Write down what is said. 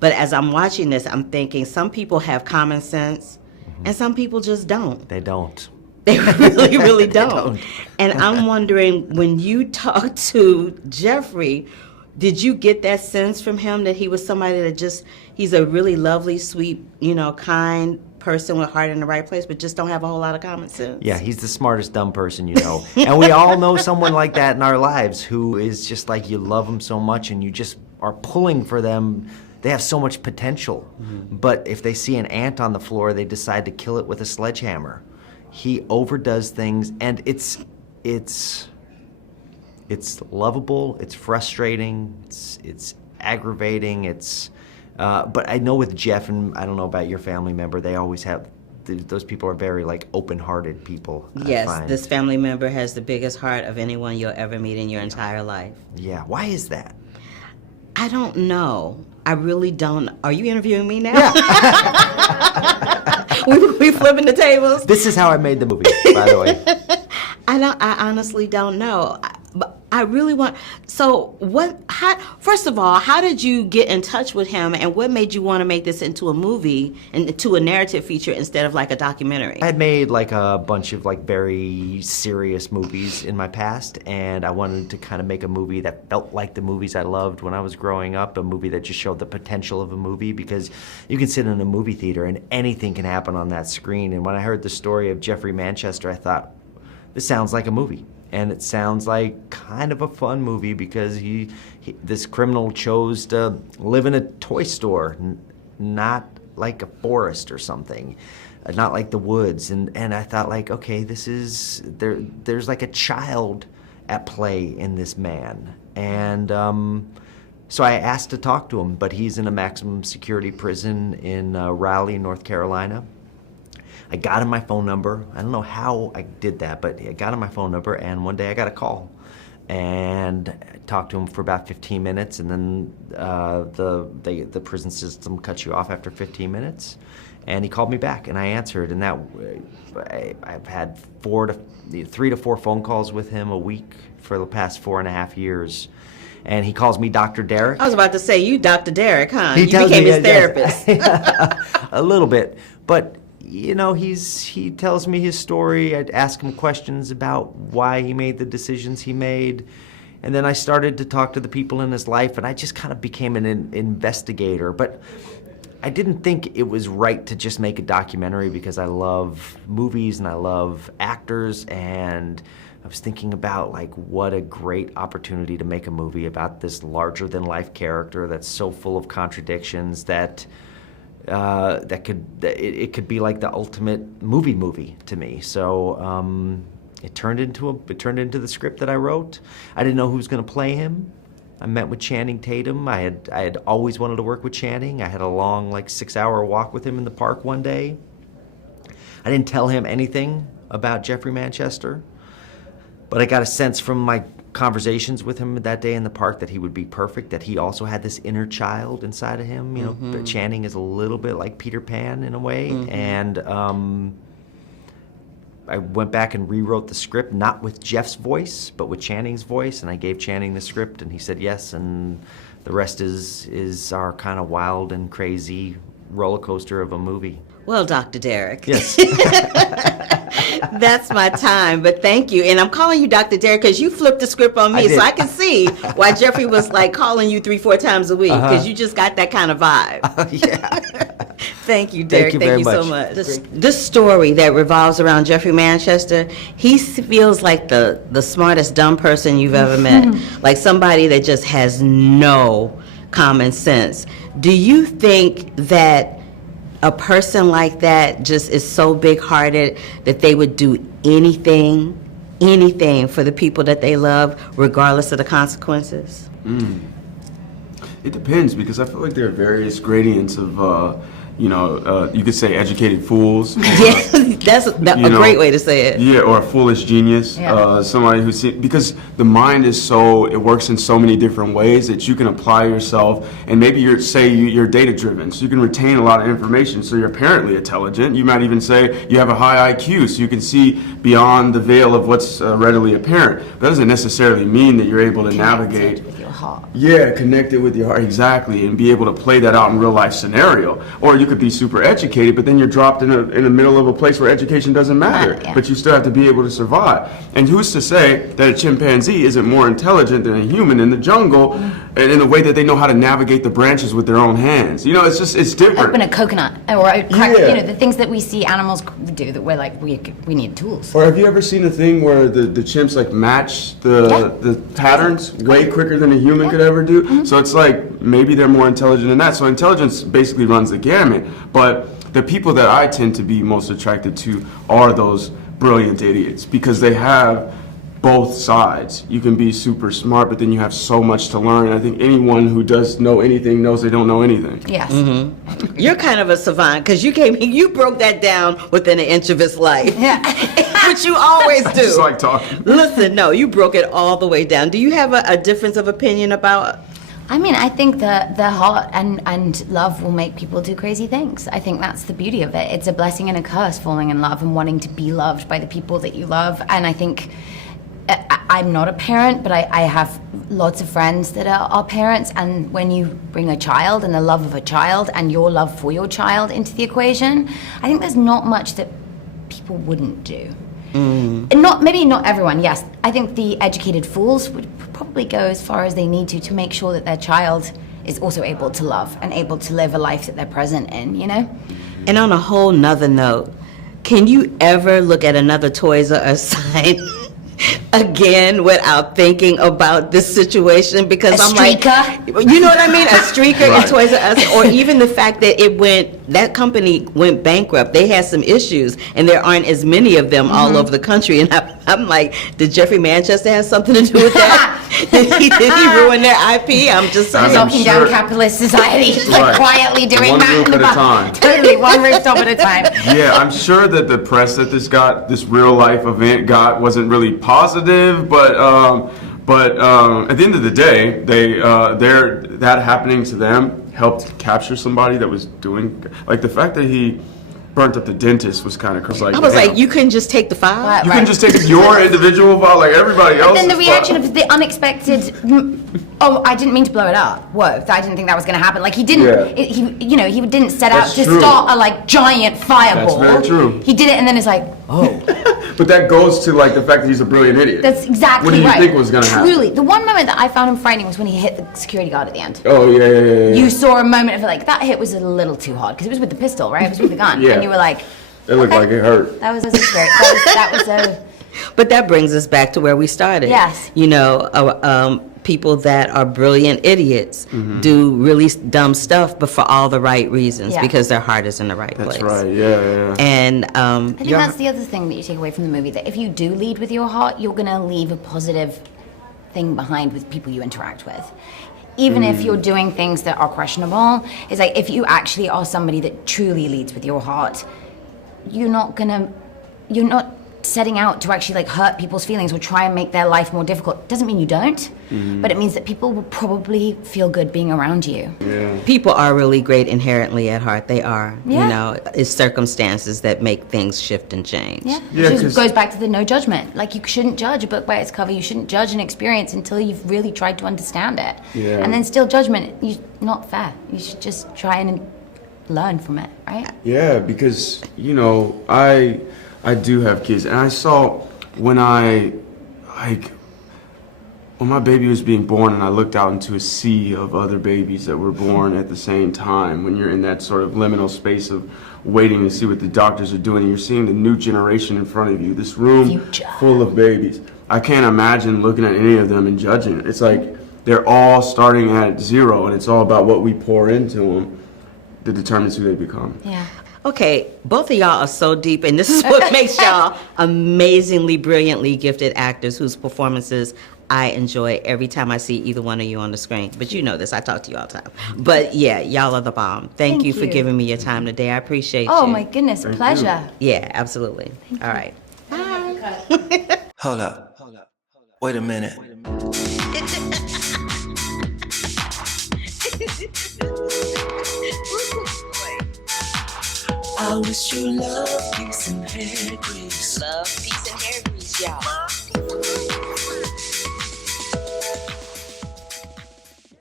But as I'm watching this, I'm thinking some people have common sense and some people just don't. They don't. They really, really They don't. And I'm wondering, when you talked to Jeffrey, did you get that sense from him that he was somebody that just, he's a really lovely, sweet, kind person with heart in the right place, but just don't have a whole lot of common sense? Yeah, he's the smartest dumb person you know. And we all know someone like that in our lives who is just like, you love them so much and you just are pulling for them. They have so much potential. But if they see an ant on the floor, they decide to kill it with a sledgehammer. He overdoes things, and it's lovable, it's frustrating, it's aggravating, but I know with Jeff, and I don't know about your family member, they always have, those people are very open-hearted people. Yes, this family member has the biggest heart of anyone you'll ever meet in your entire life. Yeah, why is that? I don't know. I really don't. Are you interviewing me now? Yeah. we flipping the tables? This is how I made the movie, by the way. I honestly don't know. But I really want. So first of all, how did you get in touch with him, and what made you want to make this into a movie and into a narrative feature instead of a documentary? I had made a bunch of very serious movies in my past, and I wanted to kind of make a movie that felt like the movies I loved when I was growing up, a movie that just showed the potential of a movie, because you can sit in a movie theater and anything can happen on that screen. And when I heard the story of Jeffrey Manchester, I thought, this sounds like a movie. And it sounds like kind of a fun movie because this criminal chose to live in a toy store, not like a forest or something, not like the woods. And I thought okay, there's a child at play in this man. And so I asked to talk to him, but he's in a maximum security prison in Raleigh, North Carolina. I got him my phone number. I don't know how I did that, but I got him my phone number, and one day I got a call. And I talked to him for about 15 minutes, and then the prison system cuts you off after 15 minutes. And he called me back, and I answered, and I've had 3 to 4 phone calls with him a week for the past 4.5 years. And he calls me Dr. Derek. I was about to say, you Dr. Derek, huh? You tells became me, his therapist. A little bit, but he tells me his story. I'd ask him questions about why he made the decisions he made. And then I started to talk to the people in his life, and I just kind of became an investigator. But I didn't think it was right to just make a documentary because I love movies and I love actors, and I was thinking about what a great opportunity to make a movie about this larger-than-life character that's so full of contradictions that it could be like the ultimate movie to me. So it turned into the script that I wrote. I didn't know who was going to play him. I met with Channing Tatum. I had always wanted to work with Channing. I had a long 6-hour walk with him in the park one day. I didn't tell him anything about Jeffrey Manchester, but I got a sense from my conversations with him that day in the park that he would be perfect, that he also had this inner child inside of him. But Channing is a little bit like Peter Pan in a way. And I went back and rewrote the script, not with Jeff's voice, but with Channing's voice, and I gave Channing the script, and he said yes, and the rest is our kind of wild and crazy roller coaster of a movie. Well, Dr. Derek. Yes. That's my time, but thank you. And I'm calling you Dr. Derek because you flipped the script on me, so I can see why Jeffrey was calling you 3-4 times a week, because you just got that kind of vibe. Yeah. Thank you, Derek. Thank you so much. This story that revolves around Jeffrey Manchester, he feels like the smartest dumb person you've ever met, like somebody that just has no common sense. Do you think that a person like that just is so big-hearted that they would do anything for the people that they love, regardless of the consequences? It depends, because I feel like there are various gradients of, you could say educated fools. That's a great way to say it. Yeah, or a foolish genius. Yeah. Somebody because the mind it works in so many different ways that you can apply yourself, and maybe you're data driven, so you can retain a lot of information, so you're apparently intelligent. You might even say you have a high IQ, so you can see beyond the veil of what's readily apparent. That doesn't necessarily mean that you're able to navigate heart. Yeah, connect it with your heart, exactly, and be able to play that out in real life scenario. Or you could be super educated, but then you're dropped in the middle of a place where education doesn't matter, Yeah. but you still have to be able to survive. And who's to say that a chimpanzee isn't more intelligent than a human in the jungle, and in the way that they know how to navigate the branches with their own hands? You know, it's different. Open a coconut or a crack, Yeah. the things that we see animals do that we're like, we need tools. Or have you ever seen a thing where the chimps like match the patterns way quicker than a human could ever do? So it's like maybe they're more intelligent than that. So intelligence basically runs the gamut. But the people that I tend to be most attracted to are those brilliant idiots because they have both sides. You can be super smart, but then you have so much to learn. I think anyone who does know anything knows they don't know anything. Yes. You're kind of a savant because you broke that down within an inch of his life. Yeah. Which you always do. Just like talking. Listen, no, you broke it all the way down. Do you have a difference of opinion about? I mean, I think the heart and love will make people do crazy things. I think that's the beauty of it. It's a blessing and a curse, falling in love and wanting to be loved by the people that you love. And I think I'm not a parent, but I have lots of friends that are parents, and when you bring a child and the love of a child and your love for your child into the equation, I think there's not much that people wouldn't do. And maybe not everyone, yes. I think the educated fools would probably go as far as they need to make sure that their child is also able to love and able to live a life that they're present in, you know? And on a whole nother note, can you ever look at another Toys R Us sign again without thinking about this situation? Because I'm streaker? like, you know what I mean? A streaker Right. in Toys R Us, or even the fact that that company went bankrupt. They had some issues, and there aren't as many of them all over the country. And I'm like, did Jeffrey Manchester have something to do with that? did he ruin their IP? I'm just saying. Knocking sure. down capitalist society, like Right. quietly doing One that roof in the at a back. time. Totally, one rooftop at a time. Yeah, I'm sure that the press that this real life event got wasn't really positive, but at the end of the day, that happening to them helped capture somebody that was doing, like, the fact that he burnt up the dentist was kind of crazy. I was like, you couldn't just take the file? you can just take your individual file, like everybody else. Then the reaction of the unexpected, oh, I didn't mean to blow it up. Whoa, I didn't think that was going to happen. Like, he didn't, Yeah. he didn't set out That's to true. start a, like, giant fireball. That's very true. He did it, and then it's like, oh. But that goes to, like, the fact that he's a brilliant idiot. That's exactly right. What do you think was going to happen? Truly. The one moment that I found him frightening was when he hit the security guard at the end. Oh, yeah. You saw a moment of, like, that hit was a little too hard, because it was with the pistol, right? It was with the gun. Yeah. And you were like, It looked okay. like it hurt. That was scary. That was a... But that brings us back to where we started. Yes. You know, people that are brilliant idiots do really dumb stuff, but for all the right reasons, Yeah. because their heart is in the right That's place. right, yeah. And I think that's the other thing that you take away from the movie, that if you do lead with your heart, you're going to leave a positive thing behind with people you interact with. Even if you're doing things that are questionable, it's like if you actually are somebody that truly leads with your heart, you're not setting out to actually like hurt people's feelings or try and make their life more difficult. Doesn't mean you don't, but it means that people will probably feel good being around you. Yeah. people are really great inherently at heart. They are. Yeah. You know, it's circumstances that make things shift and change. Yeah, Yeah, it 'cause- goes back to the no judgment. Like, you shouldn't judge a book by its cover. You shouldn't judge an experience until you've really tried to understand it. Yeah. And then still judgment, not fair. You should just try and learn from it, right? Yeah, because, you know, I do have kids, and I saw when my baby was being born and I looked out into a sea of other babies that were born at the same time, when you're in that sort of liminal space of waiting to see what the doctors are doing, and you're seeing the new generation in front of you, this room Future. full of babies. I can't imagine looking at any of them and judging. It's like they're all starting at zero, and it's all about what we pour into them that determines who they become. Yeah. Okay, both of y'all are so deep, and this is what makes y'all amazingly, brilliantly gifted actors whose performances I enjoy every time I see either one of you on the screen. But you know this, I talk to you all the time. But yeah, y'all are the bomb. Thank you for you. giving me your time today. I appreciate you. Oh my goodness, pleasure. Yeah, absolutely. All right. Hold up. Wait a minute. I wish you love, peace, and hair grease. Love, peace, and hair grease, y'all.